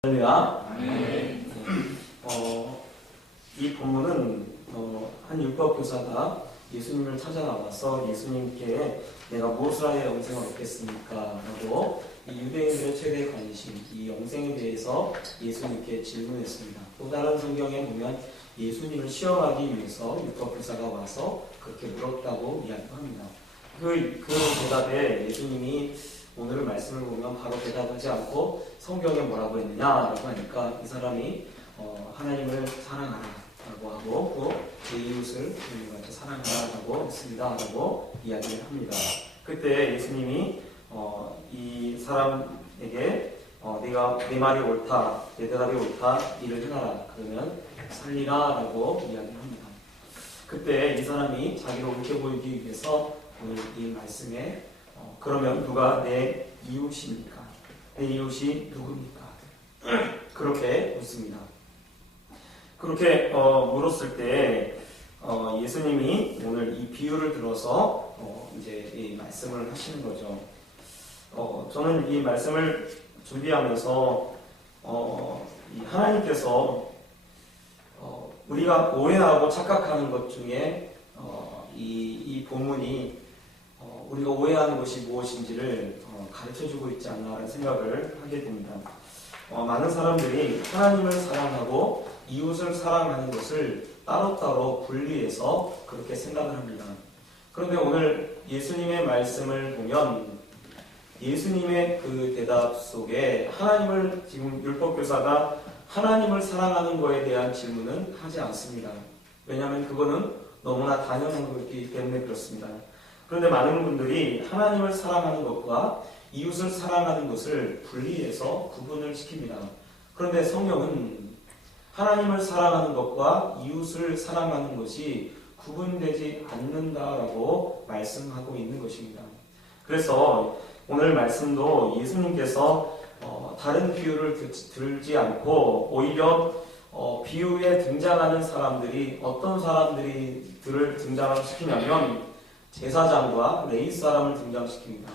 할렐루야. 이 본문은 한 율법교사가 예수님을 찾아나와서 예수님께 내가 무엇을 하여 영생을 얻겠습니까? 라고 이 유대인들의 최대 관심, 이 영생에 대해서 예수님께 질문했습니다. 또 다른 성경에 보면 예수님을 시험하기 위해서 율법교사가 와서 그렇게 물었다고 이야기합니다. 그 대답에 예수님이 오늘 말씀을 보면 바로 대답하지 않고 성경에 뭐라고 했느냐라고 하니까 이 사람이 하나님을 사랑하라 라고 하고 또 제 이웃을 주님같이 사랑하라고 했습니다 라고 이야기를 합니다. 그때 예수님이 이 사람에게 네가 내 말이 옳다, 내 대답이 옳다, 이를 행하라 그러면 살리라 라고 이야기합니다. 그때 이 사람이 자기를 옳게 보이기 위해서 오늘 이 말씀에 그러면 누가 내 이웃입니까? 내 이웃이 누굽니까? 그렇게 묻습니다. 그렇게 물었을 때 예수님이 오늘 이 비유를 들어서 이제 이 말씀을 하시는 거죠. 저는 이 말씀을 준비하면서 이 하나님께서 우리가 오해하고 착각하는 것 중에 이 본문이 우리가 오해하는 것이 무엇인지를 가르쳐주고 있지 않나라는 생각을 하게 됩니다. 많은 사람들이 하나님을 사랑하고 이웃을 사랑하는 것을 따로따로 분리해서 그렇게 생각을 합니다. 그런데 오늘 예수님의 말씀을 보면 예수님의 그 대답 속에 하나님을 지금 율법교사가 하나님을 사랑하는 것에 대한 질문은 하지 않습니다. 왜냐하면 그거는 너무나 당연한 것이기 때문에 그렇습니다. 그런데 많은 분들이 하나님을 사랑하는 것과 이웃을 사랑하는 것을 분리해서 구분을 시킵니다. 그런데 성경은 하나님을 사랑하는 것과 이웃을 사랑하는 것이 구분되지 않는다라고 말씀하고 있는 것입니다. 그래서 오늘 말씀도 예수님께서 다른 비유를 들지 않고 오히려 비유에 등장하는 사람들이 어떤 사람들을 등장시키냐면 제사장과 레위 사람을 등장시킵니다.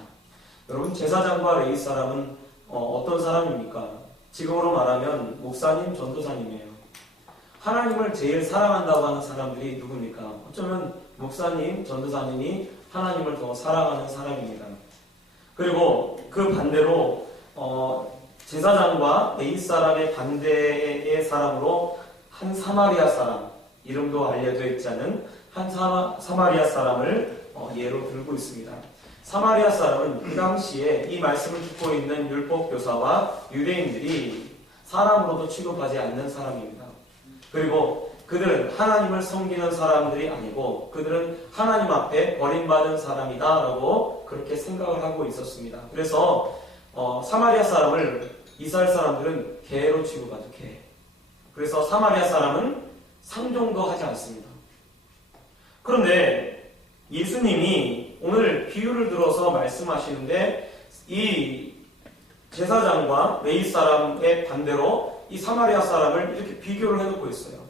여러분, 제사장과 레위 사람은 어떤 사람입니까? 지금으로 말하면 목사님, 전도사님이에요. 하나님을 제일 사랑한다고 하는 사람들이 누굽니까? 어쩌면 목사님, 전도사님이 하나님을 더 사랑하는 사람입니다. 그리고 그 반대로 제사장과 레위 사람의 반대의 사람으로 한 사마리아 사람, 이름도 알려져 있지 않은 한 사마리아 사람을 예로 들고 있습니다. 사마리아 사람은 그 당시에 이 말씀을 듣고 있는 율법교사와 유대인들이 사람으로도 취급하지 않는 사람입니다. 그리고 그들은 하나님을 섬기는 사람들이 아니고 그들은 하나님 앞에 버림받은 사람이다라고 그렇게 생각을 하고 있었습니다. 그래서 사마리아 사람을 이스라엘 사람들은 개로 취급하죠. 개. 그래서 사마리아 사람은 상종도 하지 않습니다. 그런데 예수님이 오늘 비유를 들어서 말씀하시는데 이 제사장과 레위 사람의 반대로 이 사마리아 사람을 이렇게 비교를 해놓고 있어요.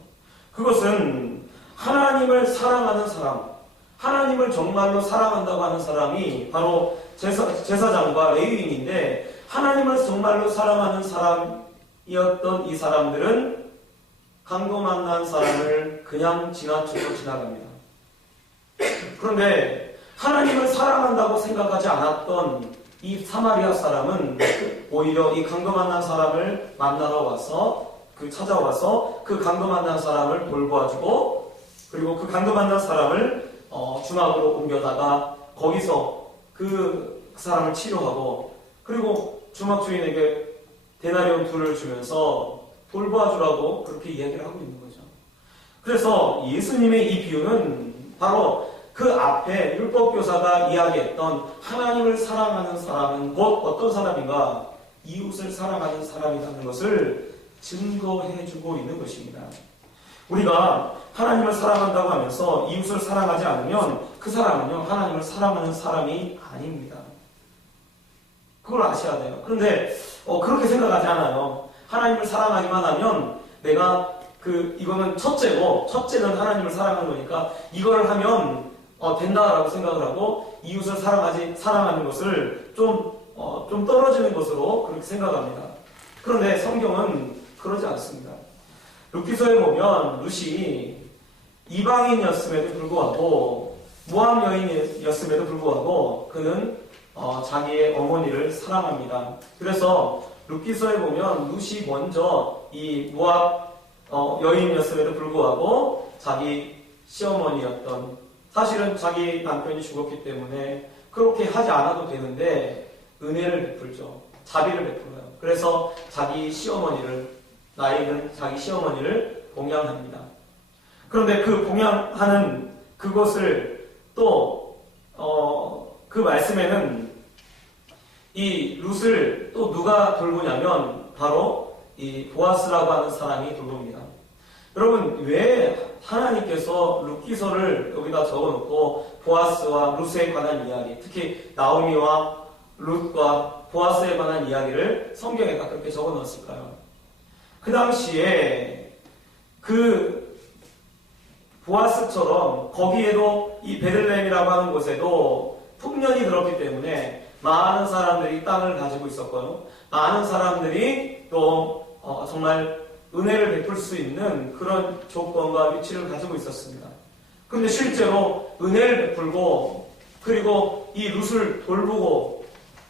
그것은 하나님을 사랑하는 사람, 하나님을 정말로 사랑한다고 하는 사람이 바로 제사장과 레위인인데 하나님을 정말로 사랑하는 사람이었던 이 사람들은 강도 만난 사람을 그냥 지나치고 지나갑니다. 그런데 하나님을 사랑한다고 생각하지 않았던 이 사마리아 사람은 오히려 이 강도 만난 사람을 만나러 와서 찾아와서 그 강도 만난 사람을 돌보아주고 그리고 그 강도 만난 사람을 주막으로 옮겨다가 거기서 그 사람을 치료하고 그리고 주막 주인에게 데나리온 2를 주면서 돌보아주라고 그렇게 이야기를 하고 있는 거죠. 그래서 예수님의 이 비유는 바로 그 앞에 율법교사가 이야기했던 하나님을 사랑하는 사람은 곧 어떤 사람인가? 이웃을 사랑하는 사람이라는 것을 증거해주고 있는 것입니다. 우리가 하나님을 사랑한다고 하면서 이웃을 사랑하지 않으면 그 사람은요 하나님을 사랑하는 사람이 아닙니다. 그걸 아셔야 돼요. 그런데 그렇게 생각하지 않아요. 하나님을 사랑하기만 하면 내가 이거는 첫째는 하나님을 사랑하는 거니까 이걸 하면 된다라고 생각을 하고 이웃을 사랑하는 것을 좀 떨어지는 것으로 그렇게 생각합니다. 그런데 성경은 그러지 않습니다. 룻기서에 보면 룻이 이방인이었음에도 불구하고 모압 여인이었음에도 불구하고 그는 자기의 어머니를 사랑합니다. 그래서 룻기서에 보면 룻이 먼저 이 모압 여인이었음에도 불구하고 자기 시어머니였던, 사실은 자기 남편이 죽었기 때문에 그렇게 하지 않아도 되는데 은혜를 베풀죠. 자비를 베풀어요. 그래서 자기 시어머니를, 나이는 자기 시어머니를 봉양합니다. 그런데 그 봉양하는 그것을 또 그 말씀에는 이 룻을 또 누가 돌보냐면 바로 이 보아스라고 하는 사람이 돌봅니다. 여러분, 왜 하나님께서 룻기서를 여기다 적어놓고 보아스와 룻에 관한 이야기, 특히 나오미와 룻과 보아스에 관한 이야기를 성경에다 그렇게 적어놓았을까요? 그 당시에 그 보아스처럼 거기에도 이 베들레헴이라고 하는 곳에도 풍년이 들었기 때문에 많은 사람들이 땅을 가지고 있었고요. 많은 사람들이 또 정말 은혜를 베풀 수 있는 그런 조건과 위치를 가지고 있었습니다. 그런데 실제로 은혜를 베풀고 그리고 이 룻을 돌보고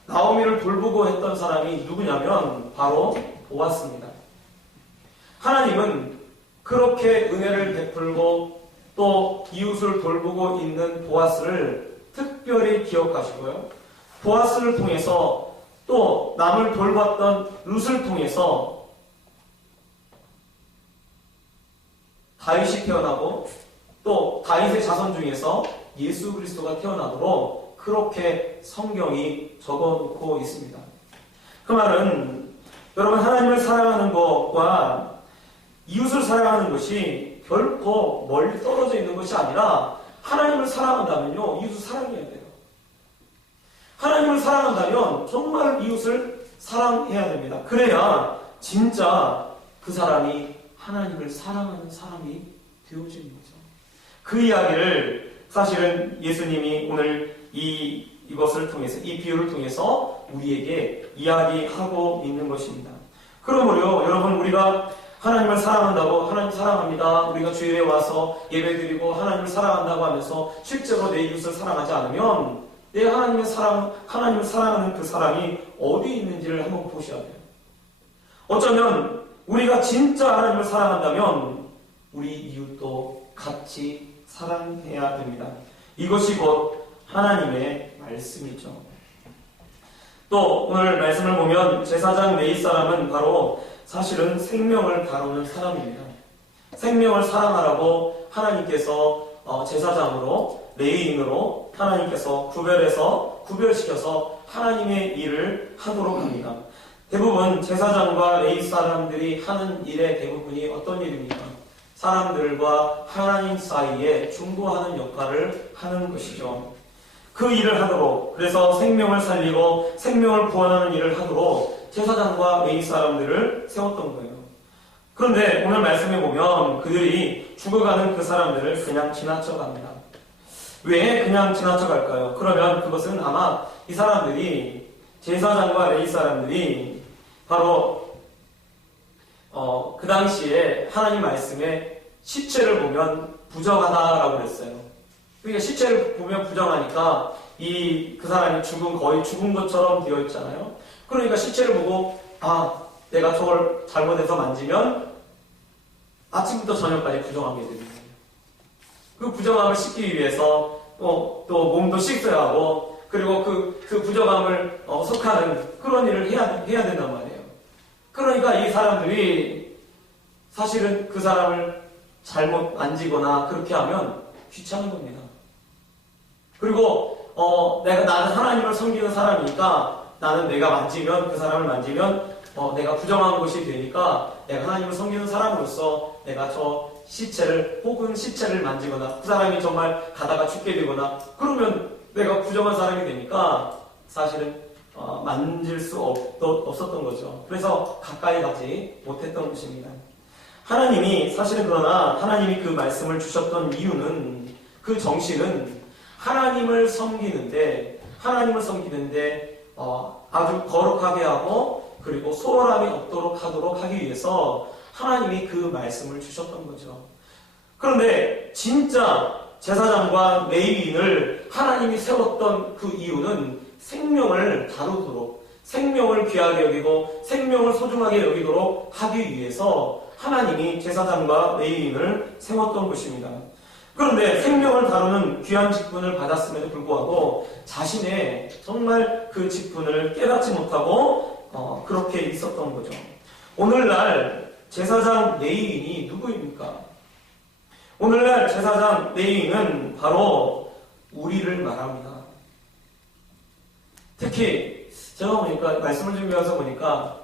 나오미를 돌보고 했던 사람이 누구냐면 바로 보아스입니다. 하나님은 그렇게 은혜를 베풀고 또 이웃을 돌보고 있는 보아스를 특별히 기억하시고요. 보아스를 통해서 또 남을 돌봤던 룻을 통해서 다윗이 태어나고 또 다윗의 자손 중에서 예수 그리스도가 태어나도록 그렇게 성경이 적어놓고 있습니다. 그 말은 여러분, 하나님을 사랑하는 것과 이웃을 사랑하는 것이 결코 멀리 떨어져 있는 것이 아니라 하나님을 사랑한다면요, 이웃을 사랑해야 돼요. 하나님을 사랑한다면 정말 이웃을 사랑해야 됩니다. 그래야 진짜 그 사람이 하나님을 사랑하는 사람이 되어지는 거죠. 그 이야기를 사실은 예수님이 오늘 이것을 통해서, 이 비유를 통해서 우리에게 이야기하고 있는 것입니다. 그러므로 여러분, 우리가 하나님을 사랑한다고, 하나님 사랑합니다, 우리가 주일에 와서 예배드리고 하나님을 사랑한다고 하면서 실제로 내 이웃을 사랑하지 않으면 내 하나님을 사랑하는 그 사람이 어디 있는지를 한번 보셔야 돼요. 어쩌면 우리가 진짜 하나님을 사랑한다면 우리 이웃도 같이 사랑해야 됩니다. 이것이 곧 하나님의 말씀이죠. 또 오늘 말씀을 보면 제사장 레위 사람은 바로 사실은 생명을 다루는 사람입니다. 생명을 사랑하라고 하나님께서 제사장으로, 레위인으로 하나님께서 구별시켜서 하나님의 일을 하도록 합니다. 대부분 제사장과 레위 사람들이 하는 일의 대부분이 어떤 일입니까? 사람들과 하나님 사이에 중보하는 역할을 하는 것이죠. 그 일을 하도록, 그래서 생명을 살리고 생명을 구원하는 일을 하도록 제사장과 레위 사람들을 세웠던 거예요. 그런데 오늘 말씀에 보면 그들이 죽어가는 그 사람들을 그냥 지나쳐갑니다. 왜 그냥 지나쳐갈까요? 그러면 그것은 아마 이 사람들이, 제사장과 레위 사람들이 바로 그 당시에 하나님 말씀에 시체를 보면 부정하다라고 그랬어요. 그러니까 시체를 보면 부정하니까 그 사람이 거의 죽은 것처럼 되어 있잖아요. 그러니까 시체를 보고 내가 저걸 잘못해서 만지면 아침부터 저녁까지 부정하게 되는 거예요. 그 부정함을 씻기 위해서 또 몸도 씻어야 하고, 그리고 그 부정함을 속하는 그런 일을 해야 된단 말이에요. 그러니까 이 사람들이 사실은 그 사람을 잘못 만지거나 그렇게 하면 귀찮은 겁니다. 그리고 나는 하나님을 섬기는 사람이니까 나는 내가 만지면, 그 사람을 만지면 내가 부정한 것이 되니까 내가 하나님을 섬기는 사람으로서 내가 저 시체를 만지거나 그 사람이 정말 가다가 죽게 되거나 그러면 내가 부정한 사람이 되니까 사실은 만질 수 없었던 거죠. 그래서 가까이 가지 못했던 것입니다. 그러나 하나님이 그 말씀을 주셨던 이유는, 그 정신은 하나님을 섬기는데 아주 거룩하게 하고 그리고 소홀함이 없도록 하도록 하기 위해서 하나님이 그 말씀을 주셨던 거죠. 그런데 진짜 제사장과 레위인을 하나님이 세웠던 그 이유는 생명을 다루도록, 생명을 귀하게 여기고 생명을 소중하게 여기도록 하기 위해서 하나님이 제사장과 레위인을 세웠던 것입니다. 그런데 생명을 다루는 귀한 직분을 받았음에도 불구하고 자신의 정말 그 직분을 깨닫지 못하고 그렇게 있었던 거죠. 오늘날 제사장 레위인이 누구입니까? 오늘날 제사장 레위인은 바로 우리를 말합니다. 특히 제가 보니까 말씀을 준비해서 보니까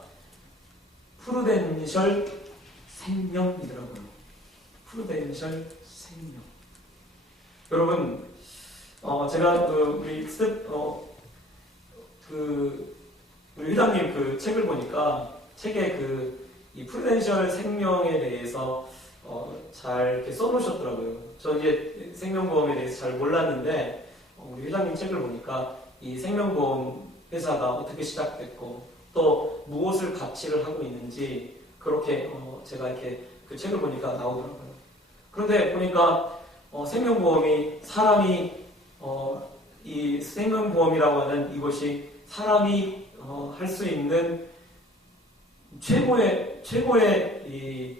프루덴셜 생명이더라고요. 프루덴셜 생명. 여러분, 제가 우리 우리 회장님 그 책을 보니까 책에 이 프루덴셜 생명에 대해서 잘 이렇게 써놓으셨더라고요. 저 이제 생명보험에 대해서 잘 몰랐는데 우리 회장님 책을 보니까 이 생명보험 회사가 어떻게 시작됐고 또 무엇을 가치를 하고 있는지 그렇게 제가 이렇게 그 책을 보니까 나오더라고요. 그런데 보니까 생명보험이 사람이 이 생명보험이라고 하는 이것이 사람이 할 수 있는 최고의 이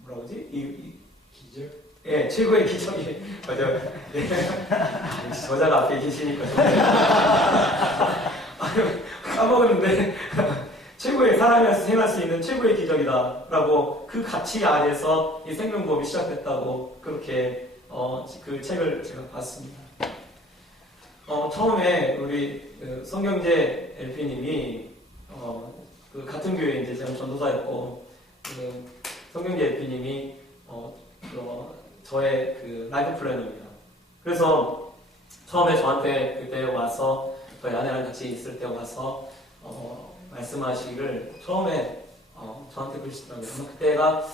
뭐라 그러지? 기절? 예, 최고의 기적이 맞아요. 예. 저자가 앞에 계시니까 까먹었는데 최고의 사람이 행할 수 있는 최고의 기적이다라고 그 가치 아래서 이 생명보험이 시작됐다고 그렇게 그 책을 제가 봤습니다. 처음에 우리 성경제 LP님이 그 같은 교회에 이제 제가 전도사였고 성경제 LP님이 저의 그 라이프 플래너입니다. 그래서 처음에 저한테 그때 와서 저희 아내랑 같이 있을 때 와서 말씀하시기를 처음에 저한테 그러시더라고요. 아마 그때가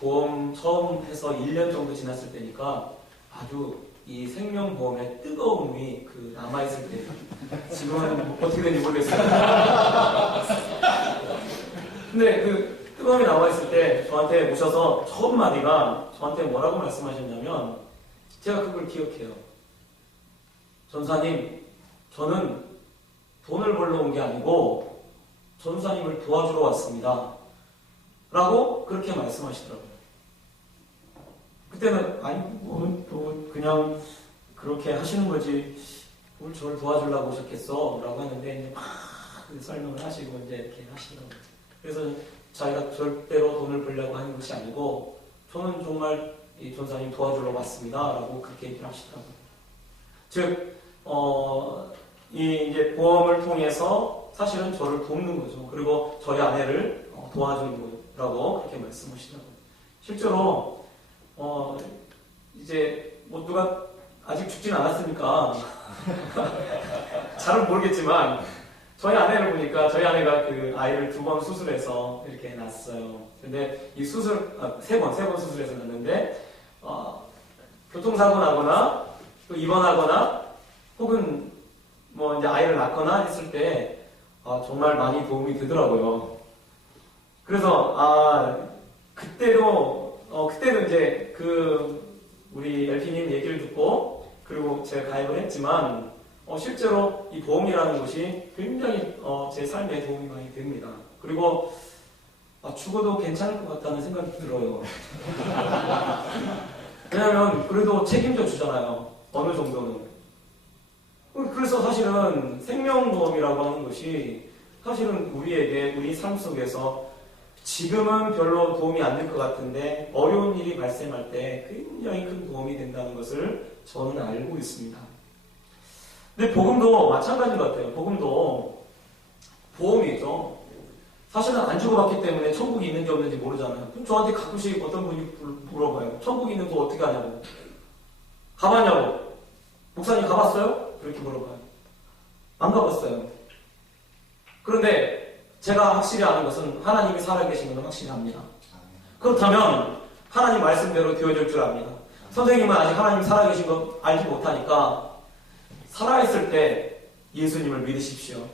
보험 처음 해서 1년 정도 지났을 때니까 아주 이 생명보험의 뜨거움이 남아있을 때 지금은 어떻게 되는지 모르겠어요. 근데 그 뜨거움이 남아있을 때 저한테 오셔서 첫 마디가 저한테 뭐라고 말씀하셨냐면 제가 그걸 기억해요. 전사님, 저는 돈을 벌러 온 게 아니고 전사님을 도와주러 왔습니다. 라고 그렇게 말씀하시더라고요. 그때는 아니 또 그냥 그렇게 하시는 거지 뭘 저를 도와주려고 오셨겠어 라고 하는데 이제 막 설명을 하시고 이제 이렇게 하시더라고요. 그래서 자기가 절대로 돈을 벌려고 하는 것이 아니고 저는 정말 이 전사님 도와주러 왔습니다 라고 그렇게 얘기를 하시더라고요. 즉 이 이제 보험을 통해서 사실은 저를 돕는 거죠. 그리고 저희 아내를 도와주는 거라고 그렇게 말씀하시더라고요. 실제로 이제 뭐 누가 아직 죽진 않았으니까 잘은 모르겠지만 저희 아내를 보니까 저희 아내가 그 아이를 2번 수술해서 이렇게 낳았어요. 근데 이 수술 3번 수술해서 낳는데 교통사고 나거나 또 입원하거나 혹은 뭐 이제 아이를 낳거나 했을 때 정말 많이 도움이 되더라고요. 그래서 그때도 이제 우리 LP님 얘기를 듣고 그리고 제가 가입을 했지만 실제로 이 보험이라는 것이 굉장히 제 삶에 도움이 많이 됩니다. 그리고 죽어도 괜찮을 것 같다는 생각이 들어요. 왜냐하면 그래도 책임져 주잖아요. 어느 정도는. 그래서 사실은 생명보험이라고 하는 것이 사실은 우리에게 우리 삶 속에서 지금은 별로 도움이 안 될 것 같은데 어려운 일이 발생할 때 굉장히 큰 도움이 된다는 것을 저는 알고 있습니다. 근데 복음도 마찬가지 같아요. 복음도 보험이죠. 사실은 안 죽어봤기 때문에 천국이 있는지 없는지 모르잖아요. 그럼 저한테 가끔씩 어떤 분이 물어봐요. 천국이 있는 거 어떻게 아냐고. 가봤냐고. 목사님 가봤어요? 이렇게 물어봐요. 안 가봤어요. 그런데 제가 확실히 아는 것은 하나님이 살아계신 것은 확실히 압니다. 그렇다면 하나님 말씀대로 되어질 줄 압니다. 선생님은 아직 하나님 살아계신 거 알지 못하니까 살아있을 때 예수님을 믿으십시오.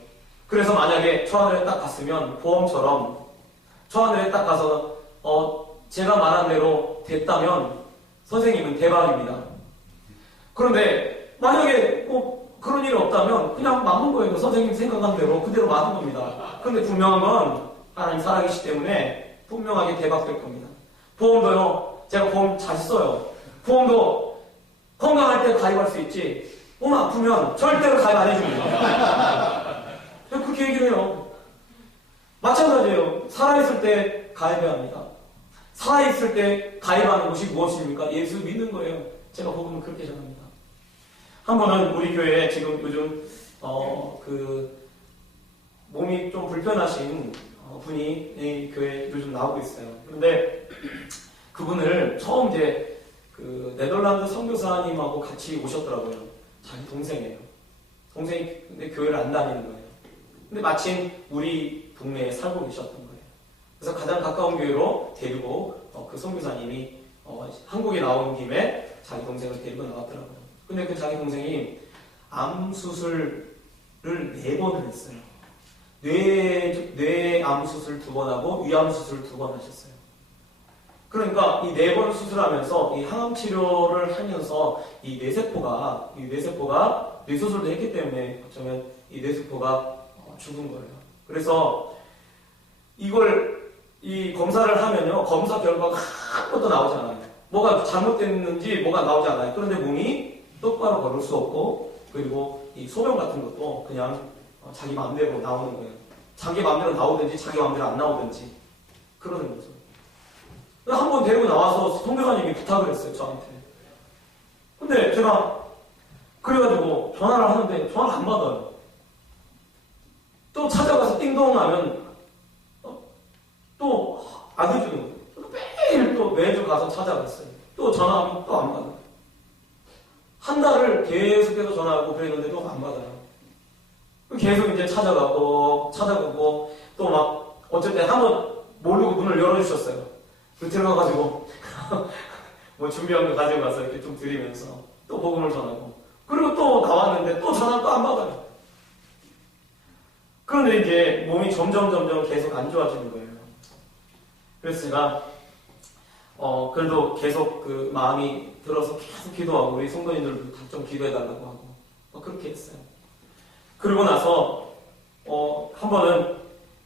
그래서 만약에 처하늘에 딱 갔으면 보험처럼 처하늘에 딱 가서 제가 말한 대로 됐다면 선생님은 대박입니다. 그런데 만약에 그런 일이 없다면 그냥 맞는 거예요. 선생님 생각한 대로 그대로 맞은 겁니다. 그런데 분명한 건 하나님 살아계시기 때문에 분명하게 대박될 겁니다. 보험도요. 제가 보험 자주 써요. 보험도 건강할 때 가입할 수 있지 몸 아프면 절대로 가입 안 해줍니다. 그렇게 얘기를 해요. 마찬가지예요. 살아있을 때 가입해야 합니다. 살아있을 때 가입하는 것이 무엇입니까? 예수 믿는 거예요. 제가 복음을 그렇게 전합니다. 한 번은 우리 교회에 지금 요즘 몸이 좀 불편하신 분이 이 교회에 요즘 나오고 있어요. 그런데 그분을 처음 이제 네덜란드 선교사님하고 같이 오셨더라고요. 자기 동생이에요. 동생이 근데 교회를 안 다니는 거예요. 근데 마침 우리 동네에 살고 계셨던 거예요. 그래서 가장 가까운 교회로 데리고 그 선교사님이 한국에 나온 김에 자기 동생을 데리고 나왔더라고요. 근데 그 자기 동생이 암 수술을 4번을 했어요. 뇌암 수술 2번 하고 위암 수술 2번 하셨어요. 그러니까 이 4번 수술하면서 이 항암 치료를 하면서 이 뇌세포가 뇌수술도 했기 때문에 어쩌면 이 뇌세포가 죽은 거예요. 그래서 이 검사를 하면요, 검사 결과가 아무것도 나오지 않아요. 뭐가 잘못됐는지 뭐가 나오지 않아요. 그런데 몸이 똑바로 걸을 수 없고, 그리고 이 소변 같은 것도 그냥 자기 마음대로 나오는 거예요. 자기 마음대로 나오든지 자기 마음대로 안 나오든지 그러는 거죠. 한 번 데리고 나와서 선교사님이 부탁을 했어요, 저한테. 근데 제가 그래가지고 전화를 하는데 전화를 안 받아요. 또 찾아가서 띵동 하면 또 안 해주는 거예요. 매일 또 매주 가서 찾아갔어요. 또 전화하면 또 안 받아요. 한 달을 계속해서 전화하고 그랬는데도 안 받아요. 계속 이제 찾아가고 또 막 어쩔 때 한번 모르고 문을 열어주셨어요. 들어가가지고 뭐 준비한 거 가지고 가서 이렇게 좀 드리면서 또 복음을 전하고 그리고 또 나왔는데 또 전화 또 안 받아요. 그런데 이제 몸이 점점 계속 안 좋아지는 거예요. 그래서 제가 그래도 계속 그 마음이 들어서 계속 기도하고 우리 성도님들도 다 좀 기도해달라고 하고 그렇게 했어요. 그리고 나서 한 번은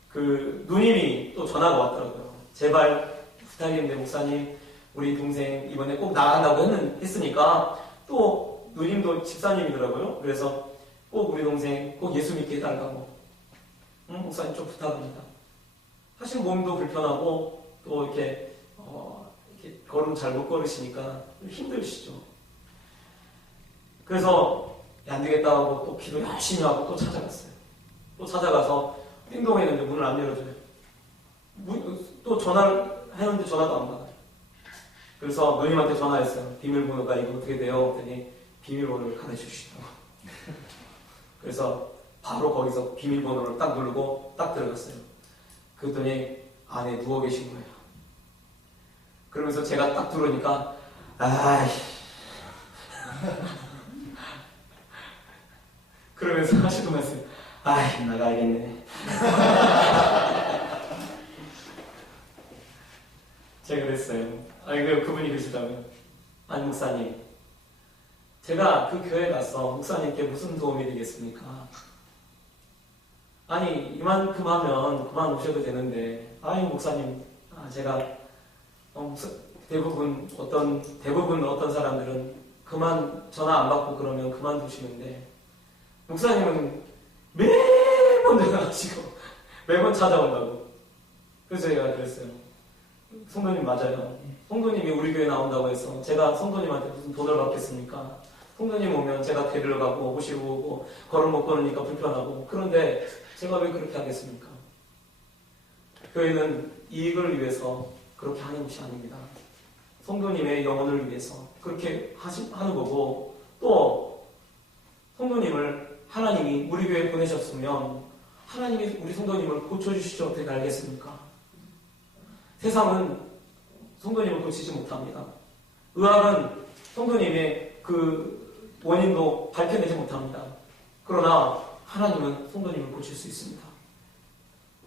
그 누님이 또 전화가 왔더라고요. 제발 부탁인데 목사님 우리 동생 이번에 꼭 나간다고 했으니까 또 누님도 집사님이더라고요. 그래서 꼭 우리 동생 꼭 예수 믿게 해달라고 목사님 좀 부탁합니다. 사실 몸도 불편하고 또 이렇게 걸음 잘 못 걸으시니까 힘드시죠. 그래서 안 되겠다 하고 또 기도 열심히 하고 또 찾아갔어요. 또 찾아가서 띵동 했는데 문을 안 열어줘요. 또 전화를 했는데 전화도 안 받아요. 그래서 누님한테 전화했어요. 비밀번호가 이거 어떻게 돼요? 그랬더니 비밀번호를 가르쳐주시더라고. 그래서 바로 거기서 비밀번호를 딱 누르고 딱 들어갔어요. 그랬더니 안에 누워 계신 거예요. 그러면서 제가 딱 들어오니까 그러면서 하시던 말씀 나가야겠네. 제가 그랬어요. 그분이 그러시다고요. 아니 목사님, 제가 그 교회 가서 목사님께 무슨 도움이 되겠습니까? 아니 이만큼 하면 그만 오셔도 되는데 목사님 제가 대부분 어떤 사람들은 그만 전화 안 받고 그러면 그만두시는데 목사님은 매번 전화하시고 매번 찾아온다고. 그래서 제가 그랬어요. 성도님 맞아요. 성도님이 우리 교회 나온다고 해서 제가 성도님한테 무슨 돈을 받겠습니까? 성도님 오면 제가 데리러 가고 모시고 오고 걸음 못 걸으니까 불편하고 그런데 제가 왜 그렇게 하겠습니까? 교회는 이익을 위해서 그렇게 하는 것이 아닙니다. 성도님의 영혼을 위해서 그렇게 하는 거고 또 성도님을 하나님이 우리 교회에 보내셨으면 하나님이 우리 성도님을 고쳐주시지 어떻게 알겠습니까? 세상은 성도님을 고치지 못합니다. 의학은 성도님의 그 원인도 밝혀내지 못합니다. 그러나 하나님은 성도님을 고칠 수 있습니다.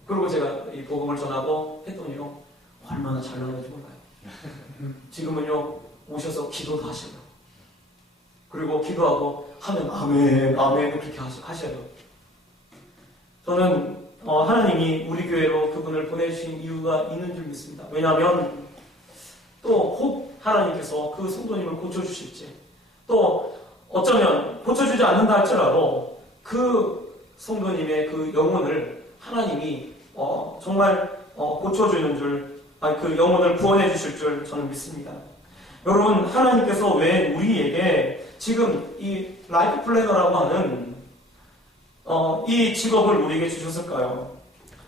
그리고 제가 이 복음을 전하고 했더니요, 얼마나 잘 나가는지 몰라요. 지금은요, 오셔서 기도도 하셔요. 그리고 기도하고 하면 아멘, 아멘 그렇게 하셔요. 저는 하나님이 우리 교회로 그분을 보내주신 이유가 있는 줄 믿습니다. 왜냐하면 또 혹 하나님께서 그 성도님을 고쳐주실지, 또 어쩌면 고쳐주지 않는다 할지라도 그 성도님의 그 영혼을 하나님이 정말 고쳐주는 줄, 그 영혼을 구원해 주실 줄 저는 믿습니다. 여러분, 하나님께서 왜 우리에게 지금 이 라이프 플래너라고 하는 이 직업을 우리에게 주셨을까요?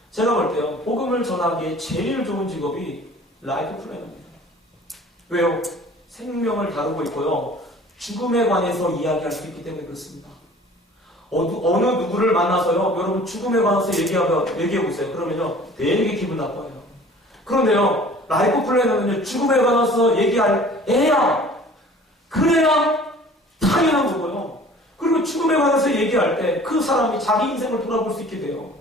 제가 볼 때요, 복음을 전하기에 제일 좋은 직업이 라이프 플래너입니다. 왜요? 생명을 다루고 있고요, 죽음에 관해서 이야기할 수 있기 때문에 그렇습니다. 어느 누구를 만나서요, 여러분 죽음에 관해서 얘기해보세요. 그러면요, 되게 기분 나빠요. 그런데요, 라이프 플래너는요, 죽음에 관해서 그래야 당연한 거고요. 그리고 죽음에 관해서 얘기할 때 그 사람이 자기 인생을 돌아볼 수 있게 돼요.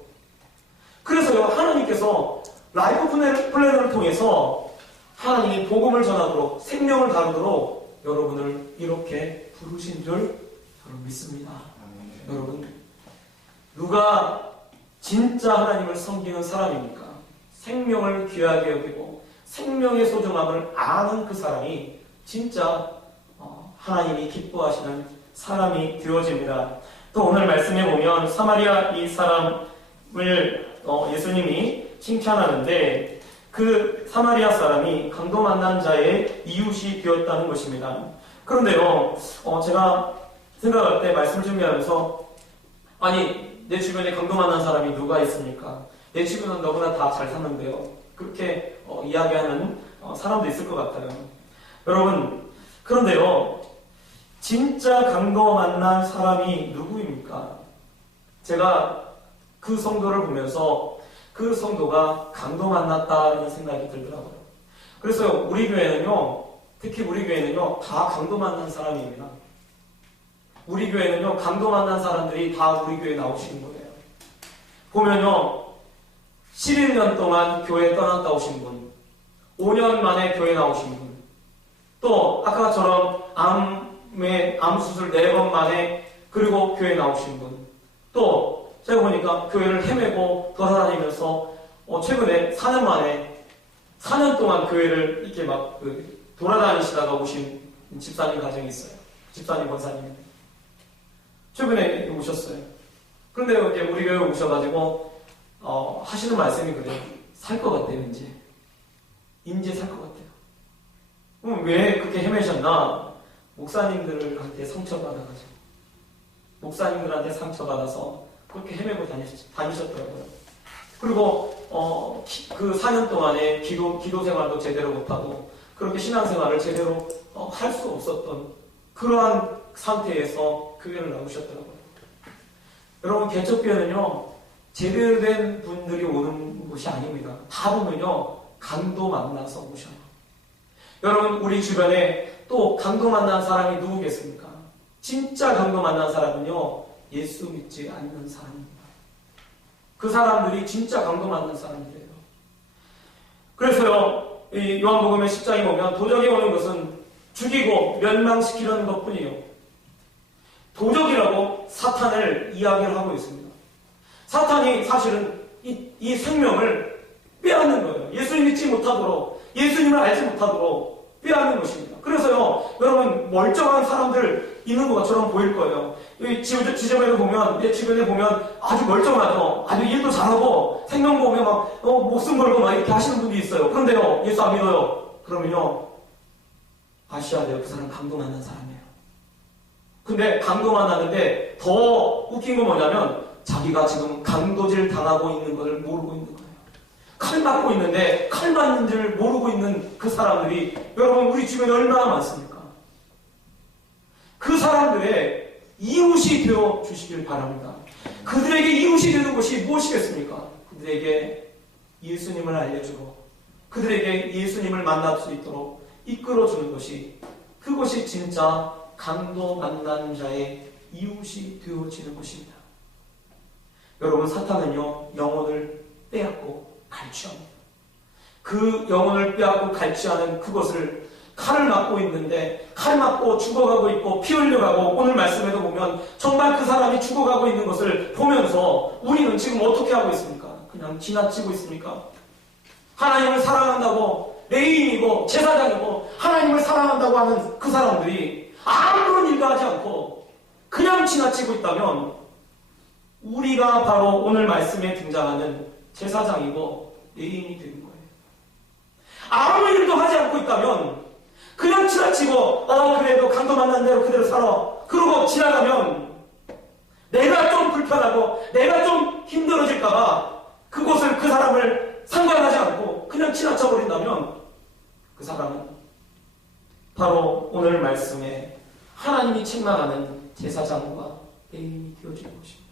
그래서요, 하나님께서 라이프 플래너를 통해서 하나님이 복음을 전하도록, 생명을 다루도록 여러분을 이렇게 부르신 줄 저는 믿습니다. 여러분, 누가 진짜 하나님을 섬기는 사람입니까? 생명을 귀하게 여기고 생명의 소중함을 아는 그 사람이 진짜 하나님이 기뻐하시는 사람이 되어집니다. 또 오늘 말씀에 보면 사마리아 이 사람을 예수님이 칭찬하는데, 그 사마리아 사람이 강도 만난 자의 이웃이 되었다는 것입니다. 그런데요, 제가 생각할 때 말씀을 준비하면서, 아니, 내 주변에 강도 만난 사람이 누가 있습니까? 내 주변은 너무나 다 잘 사는데요. 그렇게 이야기하는 사람도 있을 것 같아요. 여러분, 그런데요, 진짜 강도 만난 사람이 누구입니까? 제가 그 성도를 보면서 그 성도가 강도 만났다는 생각이 들더라고요. 그래서 우리 교회는요, 특히 우리 교회는요, 다 강도 만난 사람입니다. 우리 교회는요, 강도 만난 사람들이 다 우리 교회에 나오시는 거예요. 보면요, 11년 동안 교회 떠났다 오신 분, 5년 만에 교회 나오신 분, 또 아까처럼 암 수술 4번 만에 그리고 교회 나오신 분, 또 제가 보니까 교회를 헤매고 돌아다니면서 최근에 4년 만에 4년 동안 교회를 이렇게 막 돌아다니시다가 오신 집사님 가정이 있어요. 집사님 권사님 최근에 오셨어요. 그런데 이제 우리 교회 오셔가지고 하시는 말씀이 그래요. 살 것 같아요. 이제 살 것 같아요. 그럼 왜 그렇게 헤매셨나? 목사님들한테 상처받아가지고, 목사님들한테 상처받아서 그렇게 헤매고 다니셨더라고요. 그리고 그 4년 동안에 기도 생활도 제대로 못하고 그렇게 신앙생활을 제대로 할 수 없었던 그러한 상태에서 교회를 나오셨더라고요. 여러분, 개척교회는요, 제대로 된 분들이 오는 곳이 아닙니다. 다 보면요, 강도 만나서 오셔요. 여러분, 우리 주변에 또 강도 만난 사람이 누구겠습니까? 진짜 강도 만난 사람은요, 예수 믿지 않는 사람입니다. 그 사람들이 진짜 강도 만난 사람들이에요. 그래서요, 이 요한복음의 10장에 보면 도적이 오는 것은 죽이고 멸망시키려는 것뿐이에요. 도적이라고 사탄을 이야기를 하고 있습니다. 사탄이 사실은 이 생명을 빼앗는 거예요. 예수님 믿지 못하도록, 예수님을 알지 못하도록 빼앗는 것입니다. 그래서요, 여러분, 멀쩡한 사람들 있는 것처럼 보일 거예요. 지점에도 보면, 내 주변에 보면 아주 멀쩡하죠. 아주 일도 잘하고, 생명 보면 막, 목숨 걸고 막 이렇게 하시는 분이 있어요. 그런데요, 예수 안 믿어요. 그러면요, 아셔야 돼요. 그 사람 강도 만난 사람이에요. 근데 강도 만났는데 더 웃긴 건 뭐냐면, 자기가 지금 강도질 당하고 있는 것을 모르고 있는 거예요. 칼 맞고 있는데 칼 맞는 줄 모르고 있는 그 사람들이 여러분 우리 주변에 얼마나 많습니까? 그 사람들의 이웃이 되어 주시길 바랍니다. 그들에게 이웃이 되는 것이 무엇이겠습니까? 그들에게 예수님을 알려주고 그들에게 예수님을 만날 수 있도록 이끌어주는 것이, 그것이 진짜 강도 만난 자의 이웃이 되어지는 것입니다. 여러분, 사탄은요, 영혼을 빼앗고 갈취합니다. 그 영혼을 빼앗고 갈취하는 그것을 칼을 맞고 있는데, 칼 맞고 죽어가고 있고 피 흘려가고, 오늘 말씀에도 보면 정말 그 사람이 죽어가고 있는 것을 보면서 우리는 지금 어떻게 하고 있습니까? 그냥 지나치고 있습니까? 하나님을 사랑한다고, 레위인이고 제사장이고 하나님을 사랑한다고 하는 그 사람들이 아무런 일도 하지 않고 그냥 지나치고 있다면, 우리가 바로 오늘 말씀에 등장하는 제사장이고 레위인이 되는 거예요. 아무 일도 하지 않고 있다면, 그냥 지나치고 그래도 강도 만난 대로 그대로 살아, 그러고 지나가면 내가 좀 불편하고 내가 좀 힘들어질까봐 그곳을, 그 사람을 상관하지 않고 그냥 지나쳐 버린다면, 그 사람은 바로 오늘 말씀에 하나님이 책망하는 제사장과 레위인이 되어지는 것입니다.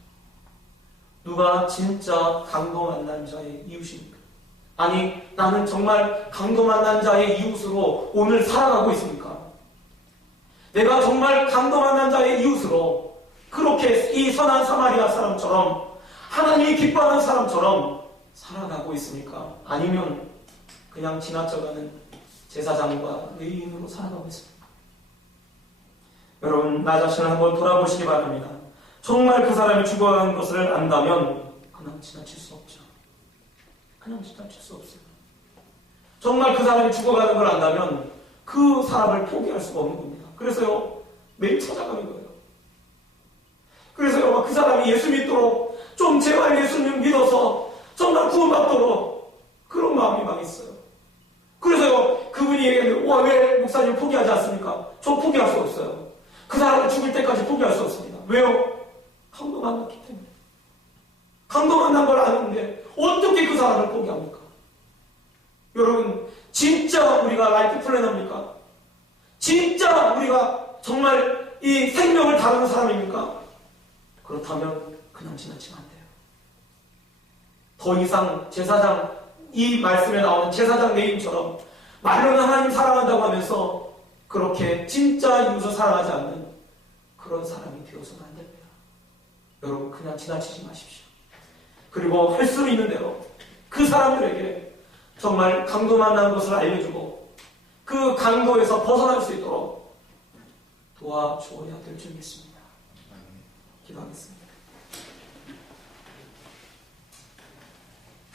누가 진짜 강도 만난 자의 이웃입니까? 아니, 나는 정말 강도 만난 자의 이웃으로 오늘 살아가고 있습니까? 내가 정말 강도 만난 자의 이웃으로 그렇게 이 선한 사마리아 사람처럼, 하나님이 기뻐하는 사람처럼 살아가고 있습니까? 아니면 그냥 지나쳐가는 제사장과 레위인으로 살아가고 있습니까? 여러분, 나 자신을 한번 돌아보시기 바랍니다. 정말 그 사람이 죽어가는 것을 안다면 그냥 지나칠 수 없죠. 그냥 지나칠 수 없어요. 정말 그 사람이 죽어가는 걸 안다면 그 사람을 포기할 수가 없는 겁니다. 그래서요, 매일 찾아가는 거예요. 그래서요, 그 사람이 예수 믿도록, 좀 제발 예수님 믿어서 정말 구원받도록, 그런 마음이 막 있어요. 그래서요, 그분이 얘기했는데, 왜 목사님 포기하지 않습니까? 저 포기할 수 없어요. 그 사람을 죽을 때까지 포기할 수 없습니다. 왜요? 강도 만났기 때문에. 강도 만난 걸 아는데 어떻게 그 사람을 포기합니까? 여러분, 진짜 우리가 라이프 플래너입니까? 진짜 우리가 정말 이 생명을 다루는 사람입니까? 그렇다면 그냥 지나치면 안 돼요. 더 이상 제사장, 이 말씀에 나오는 제사장 레위인처럼 말로는 하나님 사랑한다고 하면서 그렇게 진짜 이웃을 사랑하지 않는 그런 사람이 되어서는 안 됩니다. 여러분, 그냥 지나치지 마십시오. 그리고 할 수 있는 대로 그 사람들에게 정말 강도 만나는 것을 알려주고 그 강도에서 벗어날 수 있도록 도와주어야 될 줄 믿습니다. 기도하겠습니다.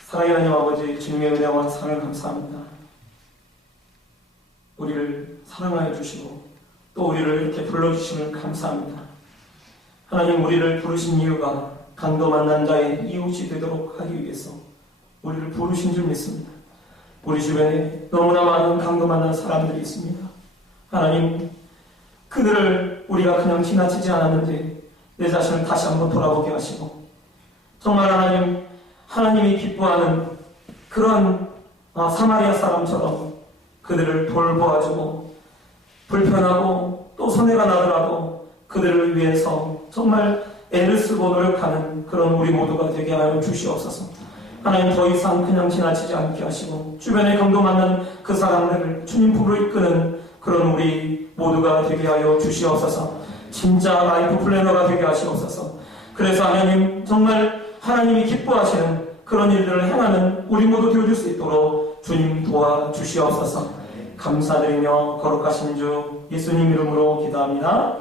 사랑의 하나님 아버지, 주님의 은혜와 사랑을 감사합니다. 우리를 사랑하여 주시고 또 우리를 이렇게 불러주심을 감사합니다. 하나님, 우리를 부르신 이유가 강도 만난 자의 이웃이 되도록 하기 위해서 우리를 부르신 줄 믿습니다. 우리 주변에 너무나 많은 강도 만난 사람들이 있습니다. 하나님, 그들을 우리가 그냥 지나치지 않았는지 내 자신을 다시 한번 돌아보게 하시고, 정말 하나님, 하나님이 기뻐하는 그런 사마리아 사람처럼 그들을 돌보아주고, 불편하고 또 손해가 나더라도 그들을 위해서 정말 애를 쓰고 노력하는 그런 우리 모두가 되게 하여 주시옵소서. 하나님, 더 이상 그냥 지나치지 않게 하시고 주변에 강도 만난 그 사람들을 주님 품으로 이끄는 그런 우리 모두가 되게 하여 주시옵소서. 진짜 라이프 플래너가 되게 하시옵소서. 그래서 하나님, 정말 하나님이 기뻐하시는 그런 일들을 행하는 우리 모두 되어줄 수 있도록 주님 도와주시옵소서. 감사드리며 거룩하신 주 예수님 이름으로 기도합니다.